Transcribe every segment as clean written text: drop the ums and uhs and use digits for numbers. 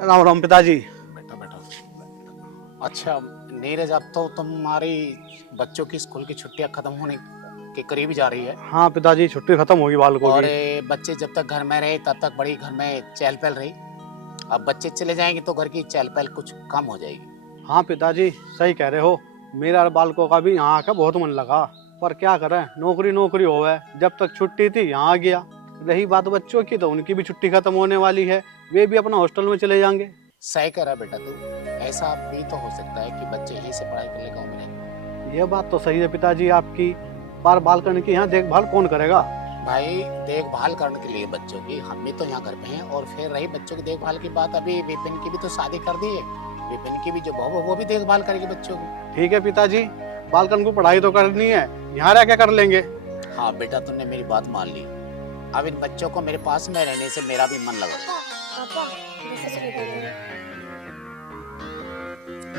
राम राम पिताजी। बेटा बेटा। अच्छा नीरज, अब तो तुम्हारी बच्चों की स्कूल की छुट्टियां खत्म होने के करीब जा रही है। हाँ पिताजी, छुट्टी खत्म होगी बालकों और की। बच्चे जब तक घर में रहे तब तक बड़ी घर में चहल पहल रही। अब बच्चे चले जाएंगे तो घर की चहल पहल कुछ कम हो जाएगी। हाँ पिताजी, सही कह रहे हो। मेरा और बालकों का भी यहाँ आकर बहुत मन लगा, पर क्या करें, नौकरी नौकरी हो है। जब तक छुट्टी थी यहाँ आ गया। रही बात बच्चों की, तो उनकी भी छुट्टी खत्म होने वाली है। वे भी अपना हॉस्टल में चले जाएंगे। सही कह रहा बेटा तू। ऐसा भी तो हो सकता है कि बच्चे यहीं से पढ़ाई करने का उम्र है। यह बात तो सही है पिताजी आपकी, पर बालकनी की यहाँ देखभाल कौन करेगा? भाई देखभाल करने के लिए बच्चों की हम भी तो यहाँ घर पे हैं। और फिर रही बच्चों की देखभाल की बात, अभी विपिन की भी तो शादी कर दी है। विपिन की भी जो बहू है वो भी देखभाल करेगी बच्चों की। ठीक है पिताजी, बालकन को पढ़ाई तो करनी है, यहाँ रह क्या कर लेंगे। हाँ बेटा, तुमने मेरी बात मान ली। अब इन बच्चों को मेरे पास में रहने से मेरा भी मन लग रहा है। पापा जैसे चले गए।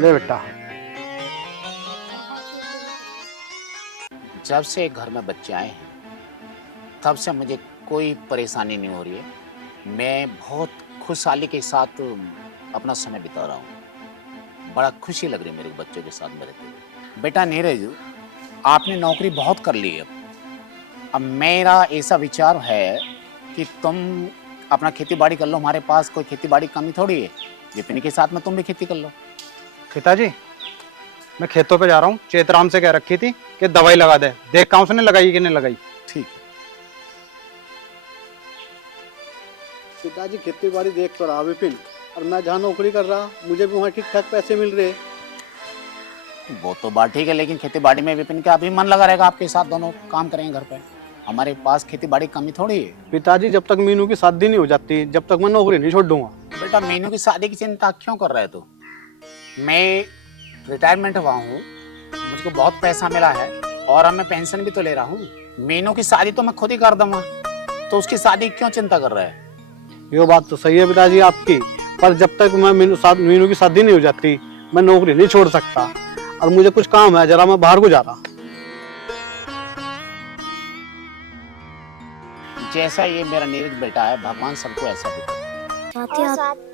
ले बेटा। जब से घर में बच्चे आए हैं तब से मुझे कोई परेशानी नहीं हो रही है। मैं बहुत खुशहाली के साथ अपना समय बिता रहा हूँ। बड़ा खुशी लग रही है मेरे बच्चों के साथ में रहते हुए। बेटा नीरज, आपने नौकरी बहुत कर ली है। अब मेरा ऐसा विचार है कि तुम अपना खेती बाड़ी कर लो। हमारे पास कोई खेती बाड़ी कमी थोड़ी है। विपिन के साथ में तुम भी खेती कर लो। पिताजी, मैं खेतों पे जा रहा हूँ। चेतराम से कह रखी थी कि दवाई लगा दे, देख कहाँ उसने लगाई कि नहीं लगाई। ठीक है। पिताजी खेती बाड़ी देख तो रहा विपिन, और मैं जहाँ नौकरी कर रहा, मुझे भी वहाँ ठीक ठाक पैसे मिल रहे। वो तो बात ठीक है, लेकिन खेती बाड़ी में विपिन का अभी मन लगा रहेगा। आपके साथ दोनों काम करेंगे घर पे। हमारे पास खेती बाड़ी कमी थोड़ी है। पिताजी, जब तक मीनू की शादी नहीं हो जाती, जब तक मैं नौकरी नहीं छोड़ दूंगा। बेटा मीनू की शादी की चिंता क्यों कर रहे हो? मैं रिटायरमेंट हुआ हूँ, मुझको बहुत पैसा मिला है और अब मैं पेंशन भी तो ले रहा हूँ। मीनू की शादी तो मैं खुद ही कर दूंगा, तो उसकी शादी क्यों चिंता कर रहा है? ये बात तो सही है पिताजी आपकी, पर जब तक मैं मीनू की शादी नहीं हो जाती, मैं नौकरी नहीं छोड़ सकता। और मुझे कुछ काम है, जरा मैं बाहर को जा रहा। जैसा ये मेरा नीरज बेटा है, भगवान सबको ऐसा देता है।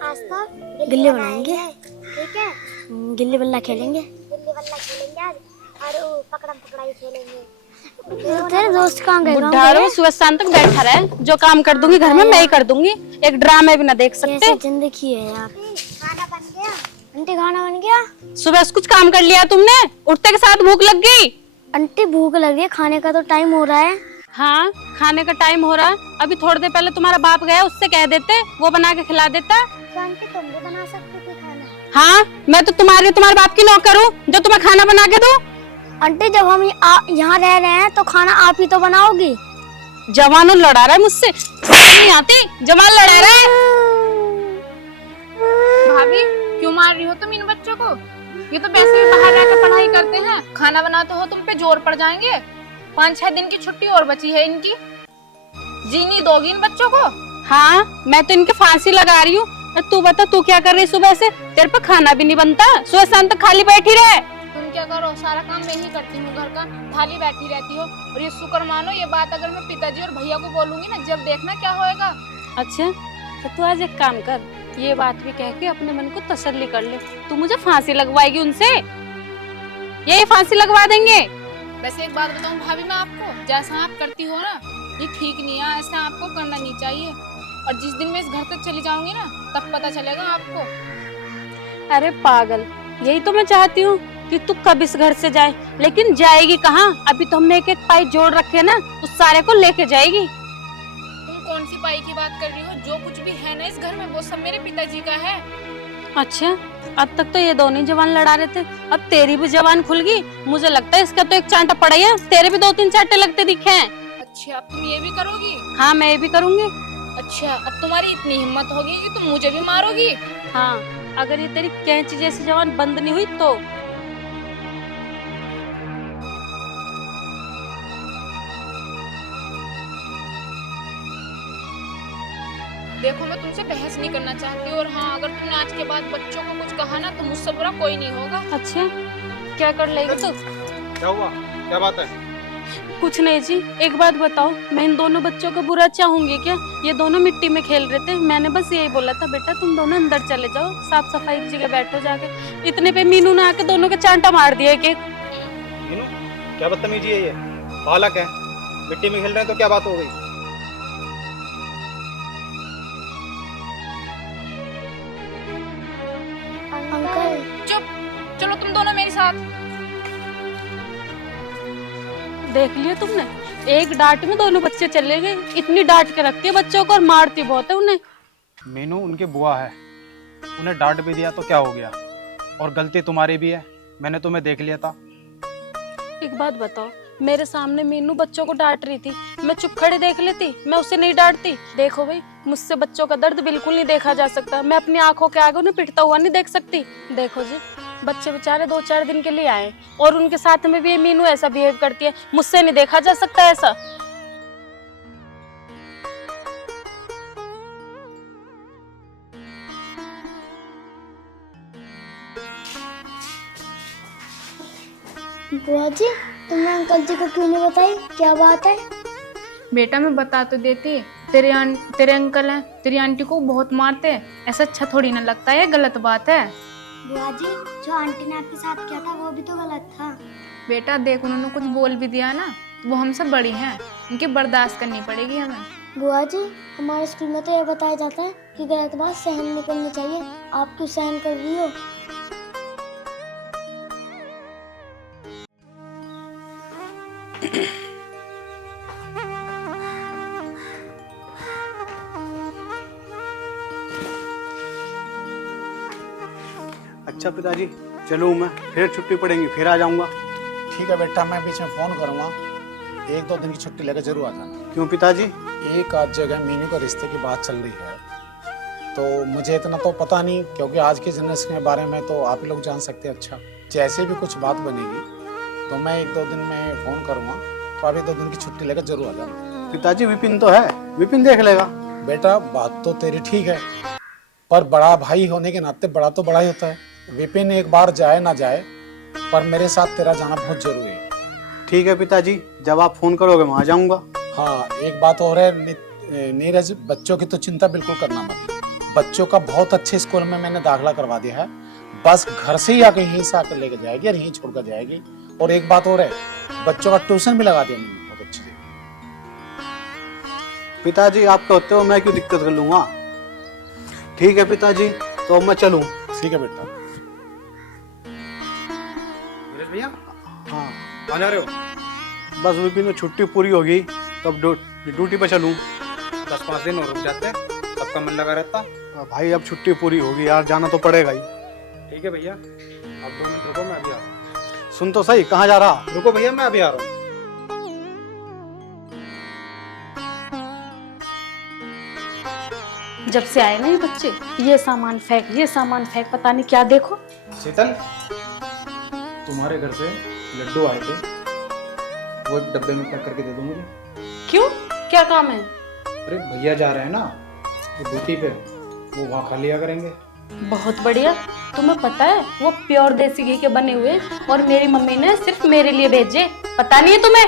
आज तो गिल्ली बनाएंगे, ठीक है? गिल्ली बल्ला खेलेंगे, आज और पकड़म पकड़ाई खेलेंगे। तेरे दोस्त कहाँ गए? बुढ़ारो सुबह शाम तक बैठा रहे। जो काम कर दूंगी घर में मैं ही कर दूंगी। एक ड्रामे भी ना देख सकते। जिंदगी है यार। खाना बन गया आंटी? खाना बन गया। सुबह से कुछ काम कर लिया तुमने? उठते के साथ भूख लग गई? आंटी भूख लग रही है, खाने का तो टाइम हो रहा है। हाँ, खाने का टाइम हो रहा। अभी थोड़ी देर पहले तुम्हारा बाप गया, उससे कह देते, वो बना के खिला देता। तो आंटी तुम भी बना सकती थी खाना। हाँ, मैं तो तुम्हारे बाप की नौकर हूँ जो तुम्हें खाना बना के दूं। आंटी जब हम यहाँ रह रहे हैं तो खाना आप ही तो बनाओगी। जवानों लड़ा रहा है मुझसे, नहीं आती। जवान लड़ा रहा है। भाभी क्यों मार रही हो तुम इन बच्चों को? ये तो वैसे भी बाहर रहकर पढ़ाई करते हैं, खाना बनाते हो तुम पे जोर पड़ जाएंगे। 5-6 दिन की छुट्टी और बची है इनकी, जीनी दोगी इन बच्चों को? हाँ, मैं तो इनके फांसी लगा रही हूँ। तू बता, तू क्या कर रही सुबह से? तेरे पे खाना भी नहीं बनता, सुबह शाम तक खाली बैठी रहे। तुम क्या करो, सारा काम मैं ही करती हूँ घर का, खाली बैठी रहती हो। और ये शुक्र मानो, ये बात अगर मैं पिताजी और भैया को बोलूंगी ना, जब देखना क्या होएगा। अच्छा, तो तू आज एक काम कर, ये बात भी कह के अपने मन को तसल्ली कर ले। तू मुझे फांसी लगवाएगी उनसे, यही फांसी लगवा देंगे। वैसे एक बात बताऊं भाभी मैं आपको, जैसा आप करती हो ना ये ठीक नहीं है, ऐसा आपको करना नहीं चाहिए। और जिस दिन मैं इस घर तक चली जाऊंगी ना, तब पता चलेगा आपको। अरे पागल, यही तो मैं चाहती हूँ कि तू कब इस घर से जाए, लेकिन जाएगी कहाँ? अभी तो हमने एक एक पाई जोड़ रखे ना, उस सारे को लेके जाएगी। तुम कौन सी पाई की बात कर रही हो? जो कुछ भी है ना इस घर में वो सब मेरे पिताजी का है। अच्छा, अब तक तो ये दोनों ही जवान लड़ा रहे थे, अब तेरी भी जवान खुल गई। मुझे लगता है इसका तो एक चांटा पड़ा है, तेरे भी 2-3 चांटे लगते दिखे हैं। अच्छा, अब तुम ये भी करोगी? हाँ, मैं ये भी करूंगी। अच्छा, अब तुम्हारी इतनी हिम्मत होगी कि तुम मुझे भी मारोगी? हाँ, अगर ये तेरी कैंची जैसी जवान बंद नहीं हुई तो। देखो मैं तुमसे बहस नहीं करना चाहती, और हाँ अगर तुमने आज के बाद बच्चों को कुछ कहा ना तो मुझसे बुरा कोई नहीं होगा। अच्छा, क्या कर लेगी तू? क्या हुआ? क्या बात है? कुछ नहीं जी, एक बात बताओ, मैं इन दोनों बच्चों को बुरा चाहूंगी क्या? ये दोनों मिट्टी में खेल रहे थे, मैंने बस यही बोला था बेटा तुम दोनों अंदर चले जाओ, साफ सफाई की जगह बैठो जाके। इतने पे मीनू ने आके दोनों के चांटा मार दिया कि मीनू, क्या बदतमीजी है ये? बालक है, मिट्टी में खेल रहे हैं तो क्या बात हो गई? अंकल चुप, चलो तुम दोनों मेरे साथ। देख लिया तुमने, एक डांट में दोनों बच्चे चले गए। इतनी डांट के रखती है बच्चों को और मारती बहुत है उन्हें। मीनू उनकी बुआ है, उन्हें डांट भी दिया तो क्या हो गया? और गलती तुम्हारी भी है, मैंने तुम्हें देख लिया था। एक बात बताओ, मेरे सामने मीनू बच्चों को डांट रही थी, मैं चुप खड़े देख लेती? मैं उसे नहीं डांटती? देखो भाई, मुझसे बच्चों का दर्द बिल्कुल नहीं देखा जा सकता, मैं अपनी आंखों के आगे उन्हें पिटता हुआ नहीं देख सकती। देखो जी, बच्चे बेचारे 2-4 दिन के लिए आए और उनके साथ में भी ये मीनू ऐसा बिहेव करती है, मुझसे नहीं देखा जा सकता ऐसा। बुआ जी, तुमने अंकल जी को क्यों नहीं बताई? क्या बात है? बेटा मैं बता तो देती, तेरे अंकल हैं, तेरी आंटी को बहुत मारते हैं, ऐसा अच्छा थोड़ी ना लगता है, गलत बात है। बुआ जी, जो आंटी ने आपके साथ किया था वो भी तो गलत था। बेटा देख, उन्होंने कुछ बोल भी दिया ना तो वो हमसे बड़ी हैं, इनकी बर्दाश्त करनी पड़ेगी हमें। बुआ जी, हमारे स्कूल में तो यह बताया जाता है कि गलत बात सहन नहीं करनी चाहिए, आप क्यों सहन कर रही हो? अच्छा पिताजी, चलूँ मैं? फिर छुट्टी पड़ेगी, फिर आ जाऊंगा। ठीक है बेटा, मैं बीच में फोन करूंगा, 1-2 दिन की छुट्टी लेकर जरूर आ जाना। क्यों पिताजी? एक आध जगह मीनू का रिश्ते की बात चल रही है, तो मुझे इतना तो पता नहीं, क्योंकि आज के जनरेशन के बारे में तो आप ही लोग जान सकते हैं। अच्छा, जैसे भी कुछ बात बनेगी तो मैं 1-2 दिन में फोन करूंगा, तो अभी 2 दिन की छुट्टी लेकर जरूर आ जाना। पिताजी विपिन तो है, विपिन देख लेगा। बेटा बात तो तेरी ठीक है, पर बड़ा भाई होने के नाते बड़ा तो बड़ा ही होता है। विपिन एक बार जाए ना जाए, पर मेरे साथ तेरा जाना बहुत जरूरी है। ठीक है पिताजी, जब आप फोन करोगे मैं आ जाऊंगा। हाँ, एक बात और है नीरज, बच्चों की तो चिंता बिल्कुल करना मत। बच्चों का बहुत अच्छे स्कूल में मैंने दाखिला करवा दिया है, बस घर से ही आके यहीं से आकर लेके जाएगी और यहीं छोड़कर जाएगी। और एक बात और है, बच्चों का ट्यूशन भी लगा दिया मैंने बहुत अच्छे से। पिताजी आप कहते हो, मैं क्यों दिक्कत कर लूंगा? ठीक है पिताजी, तो मैं चलूं? ठीक है बेटा। नीरज भैया, हाँ, आ जा रहे हो? बस विपिन में छुट्टी पूरी होगी तब ड्यूटी पे चलूं। 10-5 दिन और रुक जाते, सबका मन लगा रहता। भाई अब छुट्टी पूरी होगी यार, जाना तो पड़ेगा ही। ठीक है भैया, अब 2 मिनट रुको, मैं अभी आ रहा हूँ। सुन तो सही, कहाँ जा रहा? रुको भैया, मैं अभी आ रहा हूँ। जब से आए ना ये बच्चे, ये सामान फेंक, ये सामान फेंक, पता नहीं क्या। देखो शीतल, तुम्हारे घर से लड्डू आए थे, वो एक डब्बे में पैक करके दे दो मुझे। क्यों, क्या काम है? अरे भैया जा रहे हैं ना वो ड्यूटी पे, वो वहाँ खा लिया करेंगे। बहुत बढ़िया। तुम्हें पता है वो प्योर देसी घी के बने हुए, और मेरी मम्मी ने सिर्फ मेरे लिए भेजे, पता नहीं है तुम्हें?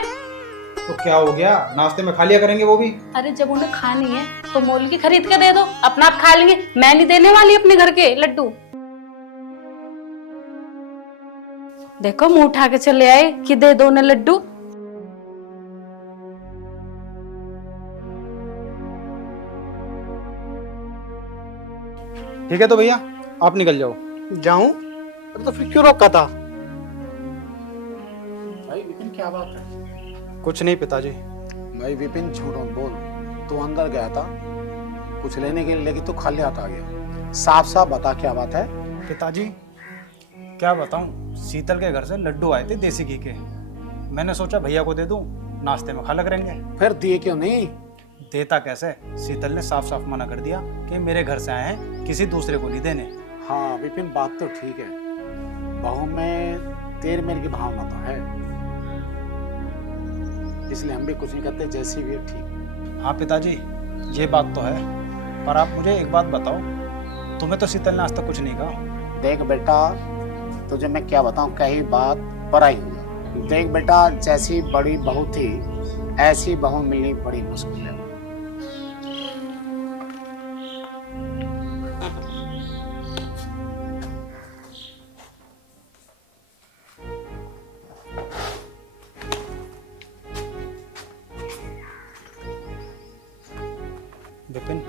तो क्या हो गया, नाश्ते में खा लिया करेंगे वो भी। अरे जब उन्हें खानी है तो मोल की खरीद के दे दो, अपना आप खा लेंगे। मैं नहीं देने वाली अपने घर के लड्डू। देखो मुंह उठा के चले आए कि दे दो उन्हें लड्डू। ठीक है तो भैया आप निकल जाओ। जाऊं? अरे तो फिर क्यों रोका था? भाई विपिन क्या बात है? कुछ नहीं पिताजी। भाई विपिन झूठ मत बोल, तू अंदर गया था कुछ लेने के लिए, लेकिन तू खाली हाथ आ गया। साफ साफ बता क्या बात है। पिताजी क्या बताऊं, शीतल के घर से लड्डू आए थे देसी घी के, मैंने सोचा भैया को दे दूं, नाश्ते में खा लग रहेंगे। फिर दिए क्यों नहीं? देता कैसे, शीतल ने साफ साफ मना कर दिया कि मेरे घर से आए हैं, किसी दूसरे को नहीं देने। हाँ विपिन बात तो ठीक है, बहू में तेर मेर की भावना तो है, इसलिए हम भी कुछ नहीं करते, जैसी भी है ठीक। हाँ पिताजी ये बात तो है, पर आप मुझे एक बात बताओ, तुम्हें तो शीतल ने आज तक कुछ नहीं कहा। देख बेटा, तुझे मैं क्या बताऊं, कई बात पराई हो जाए, देख बेटा, जैसी बड़ी बहू थी ऐसी बहू मिलनी बड़ी मुश्किल है। विपिन,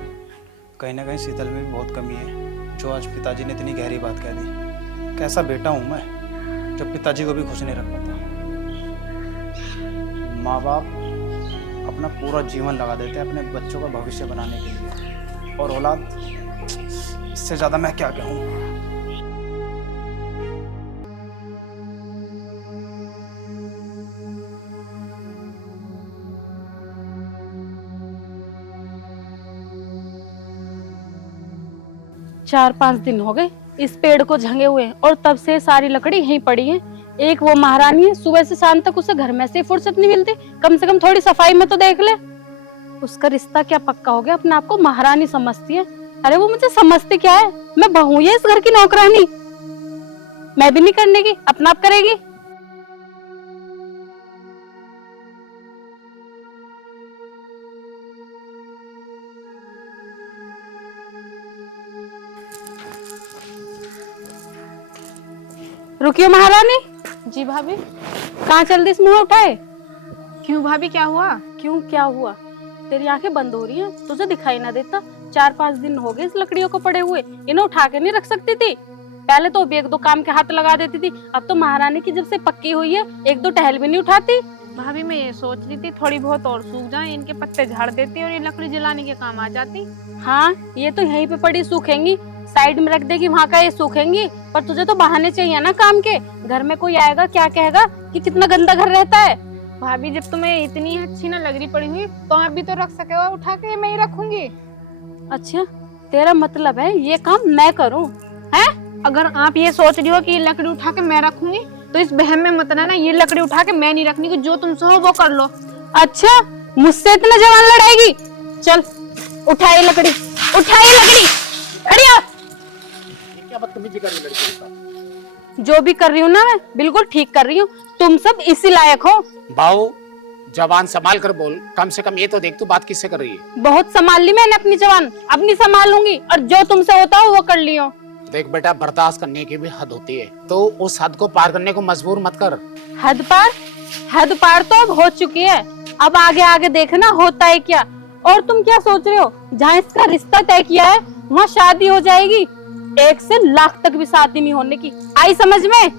कहीं ना कहीं शीतल में भी बहुत कमी है, जो आज पिताजी ने इतनी गहरी बात कह दी। कैसा बेटा हूँ मैं जो पिताजी को भी खुश नहीं रख पाता। माँ बाप अपना पूरा जीवन लगा देते हैं अपने बच्चों का भविष्य बनाने के लिए, और औलाद, इससे ज़्यादा मैं क्या कहूँ। चार 5 दिन हो गए इस पेड़ को झंगे हुए, और तब से सारी लकड़ी यहीं पड़ी है। एक वो महारानी है, सुबह से शाम तक उसे घर में से फुर्सत नहीं मिलती, कम से कम थोड़ी सफाई में तो देख ले। उसका रिश्ता क्या पक्का हो गया, अपने आप को महारानी समझती है। अरे वो मुझे समझती क्या है, मैं बहू है इस घर की नौकरानी। मैं भी नहीं करने की, अपना आप करेगी। रुकियो महारानी। जी भाभी। कहाँ चल दी, इस मुंह उठाए? क्यों भाभी, क्या हुआ? क्यों क्या हुआ? तेरी आंखें बंद हो रही हैं, तुझे दिखाई ना देता? 4-5 दिन हो गए इस लकड़ियों को पड़े हुए, इन्हें उठा के नहीं रख सकती थी? पहले तो एक दो काम के हाथ लगा देती थी, अब तो महारानी की जब से पक्की हुई है एक दो टहल भी नहीं उठाती। भाभी मैं ये सोच रही थी थोड़ी बहुत और सूख जाए, इनके पत्ते झाड़ देती और ये लकड़ी जलाने के काम आ जाती। हाँ, ये तो यहीं पे पड़ी सूखेंगी, साइड में रख देगी, वहाँ का ये सूखेंगी। पर तुझे तो बहाने चाहिए ना काम के। घर में कोई आएगा क्या कहेगा कि कितना गंदा घर रहता है। भाभी जब तुम्हें इतनी अच्छी ना लग रही पड़ी हुई तो आप भी तो रख सके हो, उठा के मैं ही रखूंगी। अच्छा, तेरा मतलब है ये काम मैं करूं? हैं? अगर आप ये सोच रही हो कि ये लकड़ी उठा के मैं रखूंगी तो इस बहम में मत रहना, ये लकड़ी उठा के मैं नहीं रखनी, कि जो तुमसे हो वो कर लो। अच्छा, मुझसे इतना जवान लड़ाएगी? चल उठाई लकड़ी, उठाई लकड़ी, खड़ी हो। क्या बदतमीजी कर रही लड़की के साथ? जो भी कर रही हूँ ना मैं बिल्कुल ठीक कर रही हूँ, तुम सब इसी लायक हो। बाऊ, जबान संभाल कर बोल, कम से कम ये तो देख तू बात किससे कर रही है। बहुत संभाल ली मैंने अपनी जबान, अब नहीं संभाल लूंगी, और जो तुमसे होता हो वो कर लियो। देख बेटा, बर्दाश्त करने की भी हद होती है, तो उस हद को पार करने को मजबूर मत कर। हद पार? हद पार तो अब हो चुकी है, अब आगे आगे देखना होता है क्या। और तुम क्या सोच रहे हो, जहाँ इसका रिश्ता तय किया है वहाँ शादी हो जाएगी? 1 से लाख तक भी शादी नहीं होने की, आई समझ में?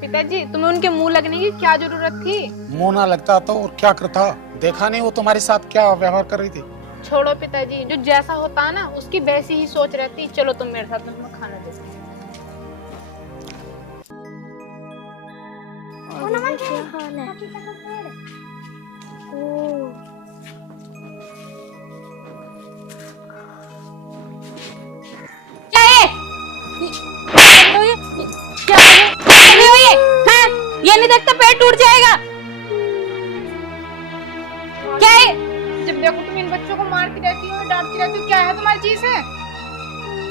पिताजी तुम्हें उनके मुंह लगने की क्या जरूरत थी? मुंह ना लगता तो और क्या करता? देखा नहीं वो तुम्हारे साथ क्या व्यवहार कर रही थी? छोड़ो पिताजी, जो जैसा होता है ना उसकी वैसी ही सोच रहती। चलो तुम मेरे साथ, तुम्हें खाना दे। क्या हाल है? ओ क्या है क्या है? हाँ? ये नहीं देखता पेट टूट जाएगा? क्या है? जब देखो तुम इन बच्चों को मारती रहती हो, डांटती रहती हो, क्या है तुम्हारी चीज है?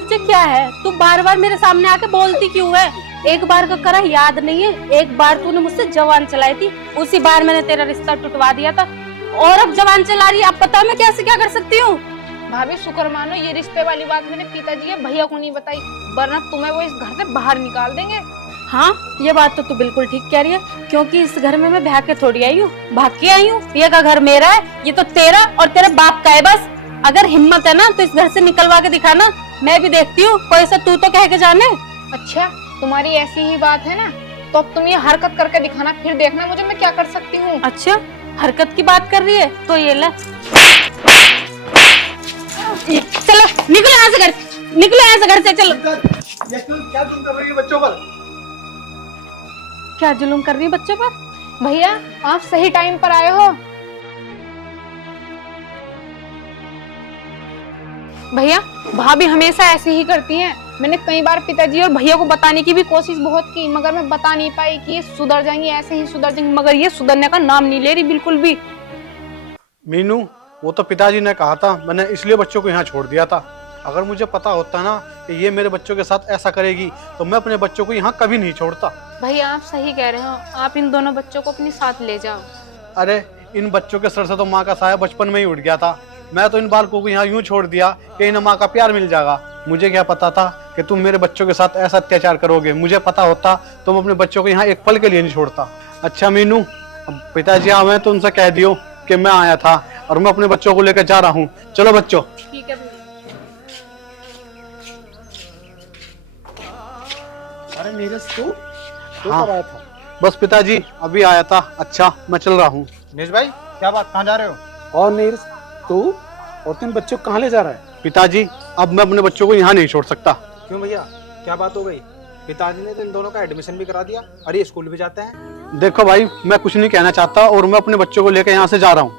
तुझे क्या है, तू बार बार मेरे सामने आके बोलती क्यों है? एक बार का करा याद नहीं है? एक बार तूने मुझसे जवान चलाई थी, उसी बार मैंने तेरा रिश्ता टुटवा दिया था, और अब जवान चला रही है। अब पता मैं कैसे क्या कर सकती हूँ? भाभी शुक्र मानो ये रिश्ते वाली बात मैंने पिताजी के भैया को नहीं बताई, वरना तुम्हें वो इस घर से बाहर निकाल देंगे। हाँ, ये बात तो तू बिल्कुल ठीक कह रही है, क्योंकि इस घर में मैं भाग के थोड़ी आई हूँ, भाग के आई हूँ। ये का घर मेरा है, ये तो तेरा और तेरे बाप का है बस। अगर हिम्मत है ना तो इस घर से निकलवा के दिखाना, मैं भी देखती हूँ कोई सा तू तो कह के जाने। अच्छा, तुम्हारी ऐसी ही बात है ना, तो अब तुम ये हरकत करके दिखाना, फिर देखना मुझे मैं क्या कर सकती हूँ। अच्छा, हरकत की बात कर रही है तो ये ले, चलो निकलो यहाँ से, घर निकलो यहाँ से, घर से चलो। क्या तुम कर रही है बच्चों पर? क्या जुलूम कर रही है बच्चों पर? भैया आप सही टाइम पर आए हो। भैया भाभी हमेशा ऐसे ही करती हैं। मैंने कई बार पिताजी और भैया को बताने की भी कोशिश बहुत की, मगर मैं बता नहीं पाई कि ये सुधर जाएंगी, ऐसे ही सुधर जाएंगी, मगर ये सुधरने का नाम नहीं ले रही बिल्कुल भी। मीनू, वो तो पिताजी ने कहा था, मैंने इसलिए बच्चों को यहाँ छोड़ दिया था। अगर मुझे पता होता ना कि ये मेरे बच्चों के साथ ऐसा करेगी तो मैं अपने बच्चों को यहाँ कभी नहीं छोड़ता। भैया आप सही कह रहे हो, आप इन दोनों बच्चों को अपने साथ ले जाओ। अरे इन बच्चों के सर से तो माँ का साया बचपन में ही उठ गया था। मैं तो इन बालकों को यहाँ यूं छोड़ दिया कि इन्हें माँ का प्यार मिल जाएगा। मुझे क्या पता था कि तुम मेरे बच्चों के साथ ऐसा अत्याचार करोगे। मुझे पता होता तो मैं अपने बच्चों को यहाँ एक पल के लिए नहीं छोड़ता। अच्छा मीनू, अब पिताजी आए तो उनसे कह दियो कि मैं आया था और मैं अपने बच्चों को लेकर जा रहा हूँ। चलो बच्चों। ठीक है भैया। अरे नीरज तू हाँ। कब आया था? बस पिताजी अभी आया था। अच्छा मैं चल रहा हूँ। नीरज भाई क्या बात, कहाँ जा रहे हो? और नीरज तू और तुम बच्चों को कहाँ ले जा रहा है? पिताजी अब मैं अपने बच्चों को यहाँ नहीं छोड़ सकता। क्यों भैया, क्या बात हो गई? पिताजी ने तो इन दोनों का एडमिशन भी करा दिया और ये स्कूल भी जाते हैं। देखो भाई, मैं कुछ नहीं कहना चाहता और मैं अपने बच्चों को लेकर यहाँ से जा रहा हूँ।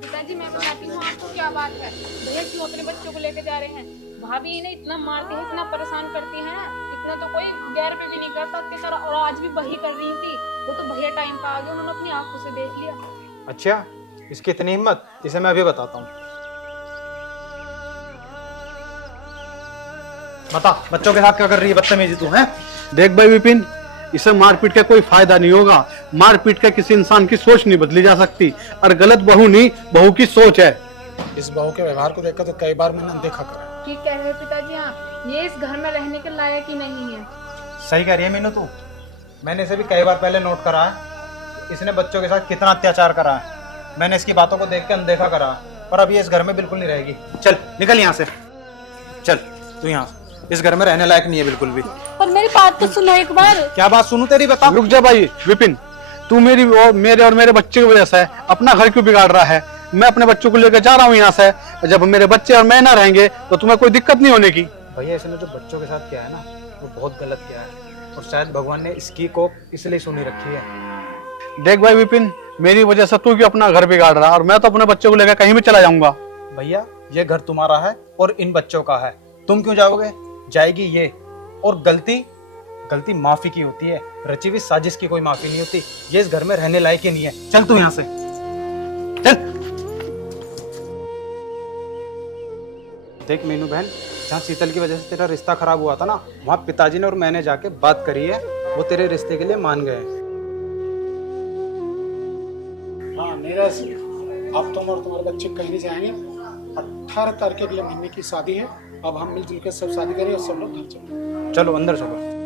पिताजी मैं बताती हूँ आपको क्या बात है। भैया क्यों अपने बच्चों को लेके जा रहे हैं? भाभी इन्हें इतना मारती है, इतना परेशान करती है, इतना तो कोई गैर पे भी नहीं करता अत्याचार, और आज भी वही कर रही थी। वो तो भैया टाइम पे आ गए, उन्होंने अपनी आंखों से देख लिया। अच्छा, इसकी इतनी हिम्मत, इसे मैं अभी बताता हूँ। बता, बच्चों के साथ क्या कर रही है बदतमीजी तू? हैं? देख भाई विपिन, इसे मारपीट का कोई फायदा नहीं होगा। मारपीट का किसी इंसान की सोच नहीं बदली जा सकती, और गलत बहू नहीं, बहू की सोच है। इस बहू के व्यवहार को देखकर तो कई बार मैंने अनदेखा करा। ठीक कह रहे हैं पिताजी आप, ये इस घर में रहने के लायक ही नहीं है। सही कह रही है मीनू तू। मैंने इसे भी कई बार पहले नोट करा है, इसने बच्चों के साथ कितना अत्याचार करा है। मैंने इसकी बातों को देख के अनदेखा करा, पर अब ये इस घर में बिल्कुल नहीं रहेगी। चल निकल यहाँ से, चल तू यहाँ, इस घर में रहने लायक नहीं है बिल्कुल भी। पर मेरी बात तो सुनो एक बार। क्या बात सुनूं तेरी, बता। रुक जा भाई विपिन, तू मेरे और मेरे बच्चे की वजह से अपना घर क्यों बिगाड़ रहा है? मैं अपने बच्चों को लेकर जा रहा हूँ यहाँ से। जब मेरे बच्चे और मैं ना रहेंगे तो तुम्हें कोई दिक्कत नहीं होने की। भैया इसने जो बच्चों के साथ किया है ना, वो बहुत गलत किया है, और शायद भगवान ने इसकी कोप इसलिए सुनी रखी है। देख भाई विपिन, मेरी वजह से तू क्यों अपना घर बिगाड़ रहा है, और मैं तो अपने बच्चों को लेकर कहीं भी चला जाऊंगा। भैया ये घर तुम्हारा है और इन बच्चों का है, तुम क्यों जाओगे? जाएगी ये। और गलती माफी की होती है, रची हुई साजिश की कोई माफी नहीं होती। ये इस घर में रहने लायक ही नहीं है। चल तू यहाँ से, चल। देख मीनू बहन, जहाँ शीतल की वजह से तेरा रिश्ता खराब हुआ था ना, वहाँ पिताजी ने और मैंने जाके बात करी है, वो तेरे रिश्ते के लिए मान गए। हाँ नीरज, अब तुम और तुम्हारे बच्चे कहीं नहीं जाएंगे। 18 तारीख के अगले महीने की शादी है। अब हम मिलजुल के सब शादी करें और सब लोग घर चलो। चलो अंदर चलो।